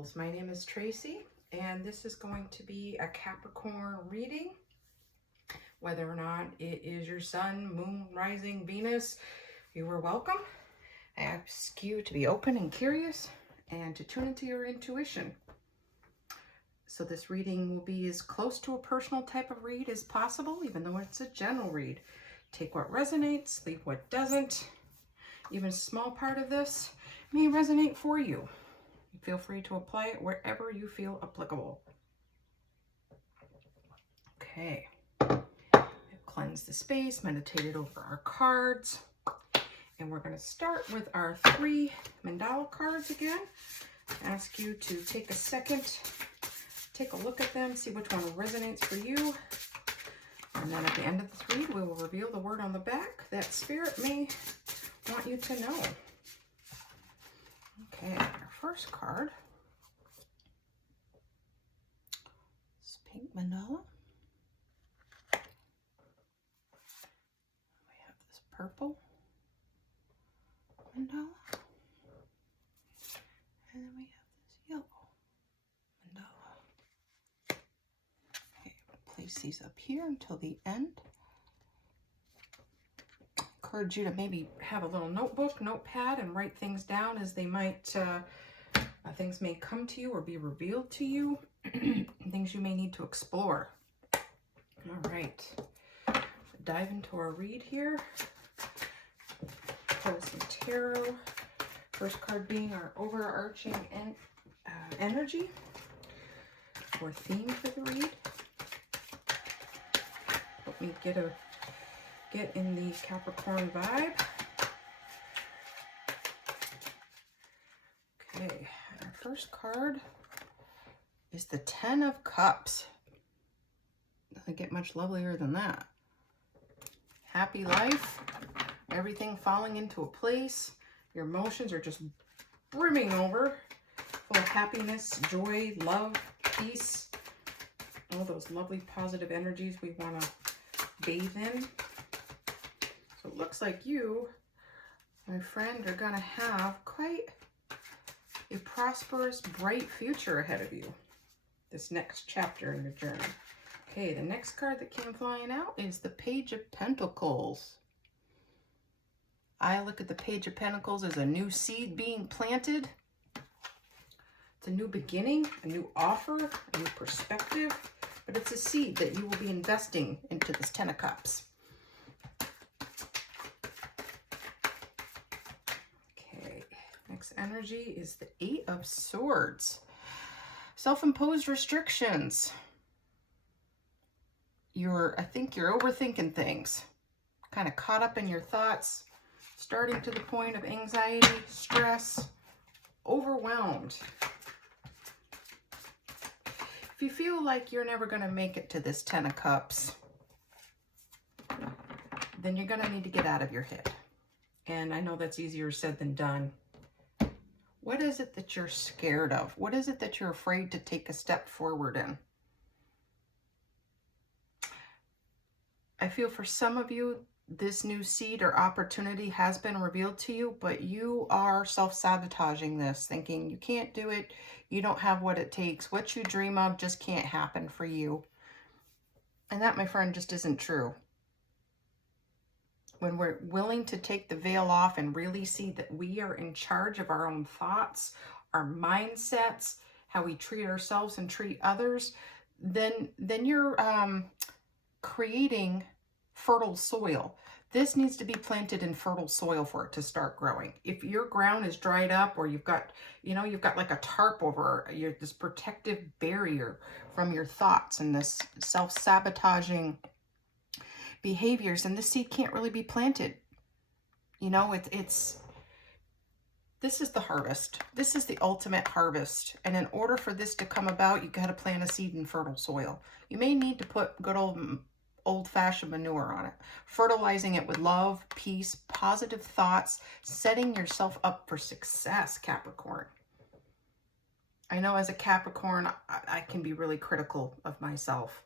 Pentacles. My name is Tracy, and this is going to be a Capricorn reading. Whether or not it is your sun, moon, rising, Venus, you are welcome. I ask you to be open and curious and to tune into your intuition. So this reading will be as close to a personal type of read as possible, even though it's a general read. Take what resonates, leave what doesn't. Even a small part of this may resonate for you. Feel free to apply it wherever you feel applicable. Okay. Cleanse the space, meditated over our cards. And we're going to start with our 3 mandala cards again. Ask you to take a second, take a look at them, see which one resonates for you. And then at the end of this read, we will reveal the word on the back that Spirit may want you to know. Okay, our first card is pink mandala. We have this purple mandala. And then we have this yellow mandala. Okay, we'll place these up here until the end. Encourage you to maybe have a little notebook, notepad, and write things down as they might, things may come to you or be revealed to you, things you may need to explore. All right, dive into our read here. Pull some tarot. First card being our overarching energy or theme for the read. Help me get in the Capricorn vibe. Okay, our first card is the 10 of Cups. Doesn't get much lovelier than that. Happy life, everything falling into a place. Your emotions are just brimming over, full of happiness, joy, love, peace, all those lovely positive energies we want to bathe in. So it looks like you, my friend, are going to have quite a prosperous, bright future ahead of you. This next chapter in your journey. Okay, the next card that came flying out is the Page of Pentacles. I look at the Page of Pentacles as a new seed being planted. It's a new beginning, a new offer, a new perspective, but it's a seed that you will be investing into this 10 of Cups. Next energy is the 8 of Swords. Self-imposed restrictions. I think you're overthinking things. Kind of caught up in your thoughts. Starting to the point of anxiety, stress, overwhelmed. If you feel like you're never going to make it to this 10 of Cups, then you're going to need to get out of your head. And I know that's easier said than done. What is it that you're scared of? What is it that you're afraid to take a step forward in? I feel for some of you, this new seed or opportunity has been revealed to you, but you are self-sabotaging this, thinking you can't do it, you don't have what it takes, what you dream of just can't happen for you. And that, my friend, just isn't true. When we're willing to take the veil off and really see that we are in charge of our own thoughts, our mindsets, how we treat ourselves and treat others, then you're creating fertile soil. This needs to be planted in fertile soil for it to start growing. If your ground is dried up, or you've got like a tarp over this protective barrier from your thoughts and this self-sabotaging behaviors, and the seed can't really be planted. This is the harvest. This is the ultimate harvest. And in order for this to come about, you got to plant a seed in fertile soil. You may need to put good old-fashioned manure on it, fertilizing it with love, peace, positive thoughts, setting yourself up for success, Capricorn. I know as a Capricorn, I can be really critical of myself.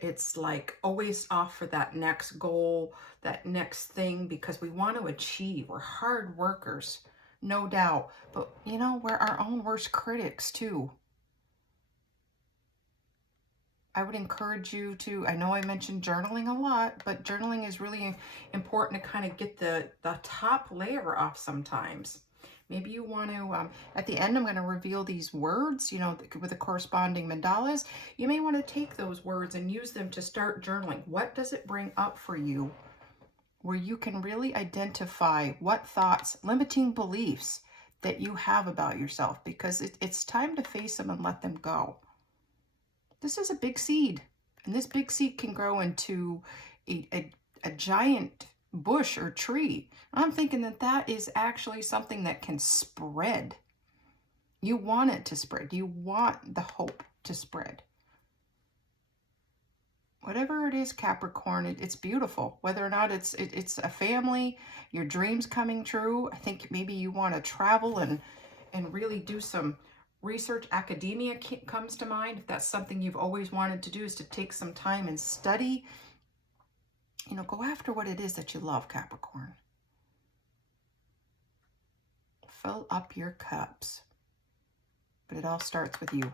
It's like always off for that next goal, that next thing, because we want to achieve. We're hard workers. no doubt. But, you know, we're our own worst critics, too. I would encourage you to, I know I mentioned journaling a lot, but journaling is really important to kind of get the top layer off sometimes. Maybe you want to, at the end, I'm going to reveal these words, you know, with the corresponding mandalas. You may want to take those words and use them to start journaling. What does it bring up for you where you can really identify what thoughts, limiting beliefs that you have about yourself, because it's time to face them and let them go. This is a big seed, and this big seed can grow into a giant bush or tree. I'm thinking that that is actually something that can spread. You want it to spread. You want the hope to spread. Whatever it is, Capricorn, it's beautiful. Whether or not it's a family, your dreams coming true. I think maybe you want to travel and really do some research. Academia comes to mind. If that's something you've always wanted to do, is to take some time and study. You know, go after what it is that you love, Capricorn. Fill up your cups. But it all starts with you.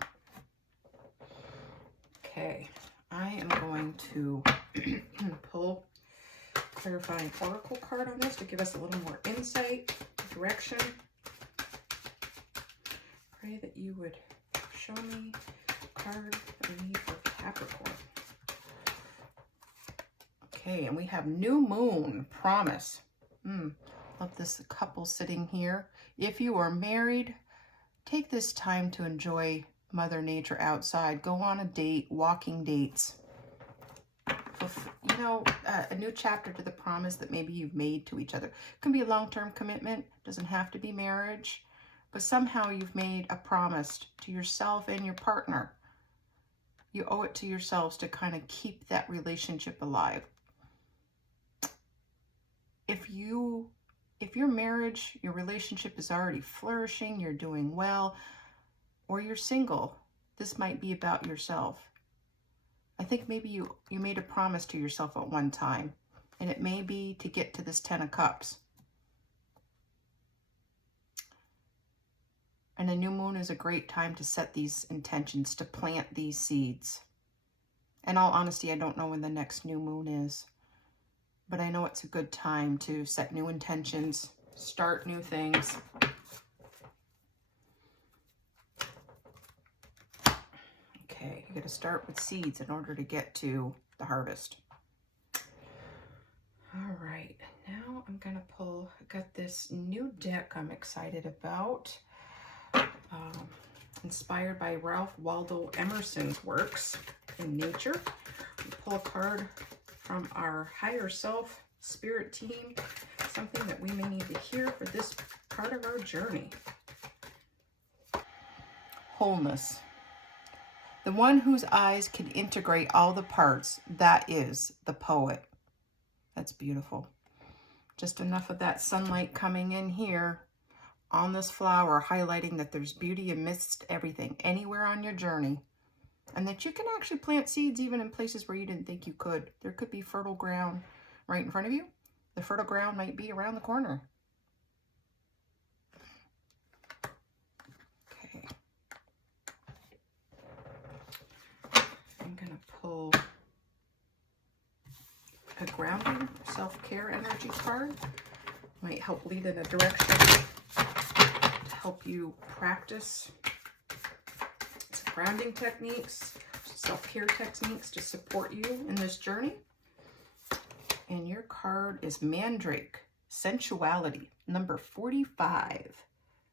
Okay, I am going to pull a clarifying oracle card on this to give us a little more insight, direction. Pray that you would show me a card that we need for Capricorn. Okay, and we have new moon, promise. Love this couple sitting here. If you are married, take this time to enjoy Mother Nature outside. Go on a date, walking dates. You know, a new chapter to the promise that maybe you've made to each other. It can be a long-term commitment. Doesn't have to be marriage. But somehow you've made a promise to yourself and your partner. You owe it to yourselves to kind of keep that relationship alive. If your marriage, your relationship is already flourishing, you're doing well, or you're single, this might be about yourself. I think maybe you made a promise to yourself at one time, and it may be to get to this 10 of Cups. And a new moon is a great time to set these intentions, to plant these seeds. In all honesty, I don't know when the next new moon is, but I know it's a good time to set new intentions, start new things. Okay, you got to start with seeds in order to get to the harvest. All right, now I'm going to pull, I got this new deck I'm excited about. Inspired by Ralph Waldo Emerson's works in nature. We pull a card from our higher self spirit team, something that we may need to hear for this part of our journey. Wholeness. The one whose eyes can integrate all the parts, that is the poet. That's beautiful. Just enough of that sunlight coming in here on this flower, highlighting that there's beauty amidst everything, anywhere on your journey. And that you can actually plant seeds even in places where you didn't think you could. There could be fertile ground right in front of you. The fertile ground might be around the corner. Okay. I'm going to pull a grounding self-care energy card. Might help lead in a direction to help you practice grounding techniques, self-care techniques to support you in this journey. And your card is Mandrake, Sensuality, number 45.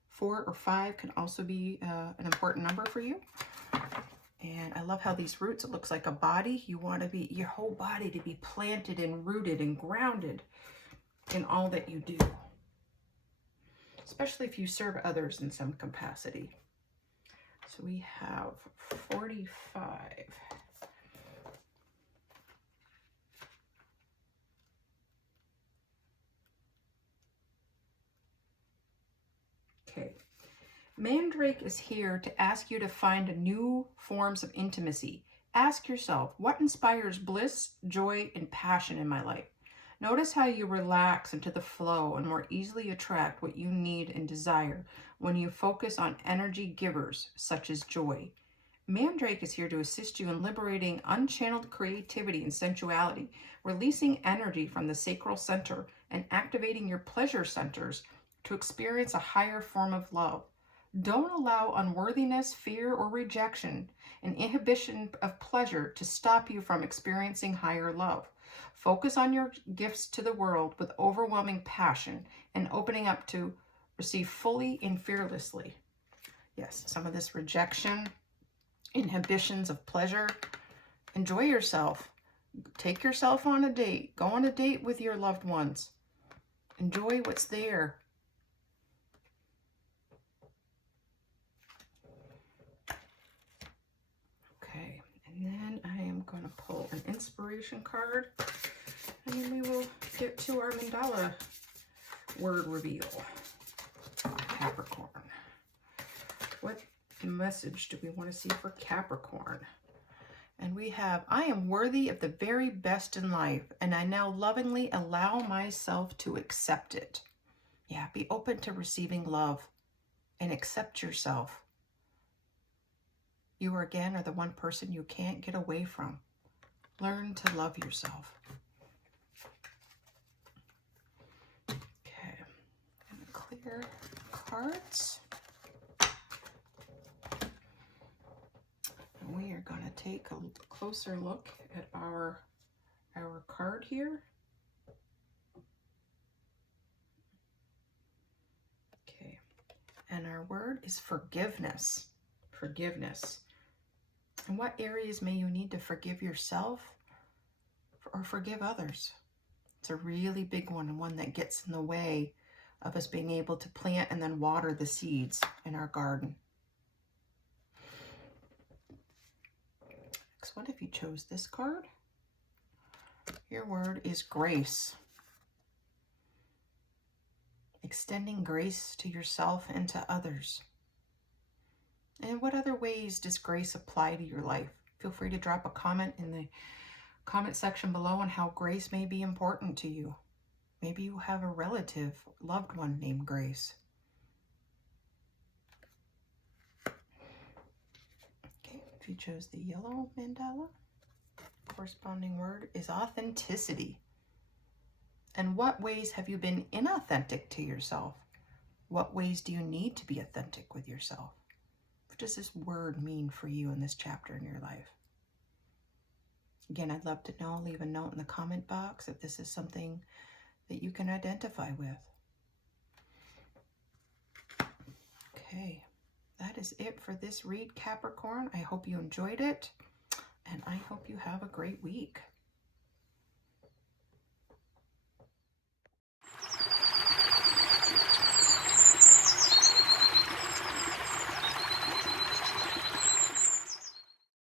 4 or 5 can also be an important number for you. And I love how these roots, it looks like a body. You want to be, your whole body to be planted and rooted and grounded in all that you do. Especially if you serve others in some capacity. So we have 45. Okay. Mandrake is here to ask you to find new forms of intimacy. Ask yourself, what inspires bliss, joy, and passion in my life? Notice how you relax into the flow and more easily attract what you need and desire when you focus on energy givers such as joy. Mandrake is here to assist you in liberating unchanneled creativity and sensuality, releasing energy from the sacral center, and activating your pleasure centers to experience a higher form of love. Don't allow unworthiness, fear, or rejection, and inhibition of pleasure to stop you from experiencing higher love. Focus on your gifts to the world with overwhelming passion and opening up to receive fully and fearlessly. Yes, some of this rejection, inhibitions of pleasure. Enjoy yourself. Take yourself on a date. Go on a date with your loved ones. Enjoy what's there. Okay, and then I am going to pull an inspiration card, and then we will get to our mandala word reveal. Capricorn. What message do we want to see for Capricorn? And we have, I am worthy of the very best in life, and I now lovingly allow myself to accept it. Yeah, be open to receiving love and accept yourself. You again are the one person you can't get away from. Learn to love yourself. Okay, I'm going to clear cards. We are going to take a closer look at our card here. Okay, and our word is forgiveness. Forgiveness. In what areas may you need to forgive yourself or forgive others? It's a really big one, and one that gets in the way of us being able to plant and then water the seeds in our garden. What if you chose this card? Your word is grace. Extending grace to yourself and to others. And what other ways does grace apply to your life? Feel free to drop a comment in the comment section below on how grace may be important to you. Maybe you have a relative, loved one named Grace. If you chose the yellow mandala, corresponding word is authenticity. And what ways have you been inauthentic to yourself? What ways do you need to be authentic with yourself? What does this word mean for you in this chapter in your life? Again, I'd love to know. Leave a note in the comment box if this is something that you can identify with. Okay. That is it for this read, Capricorn. I hope you enjoyed it, and I hope you have a great week.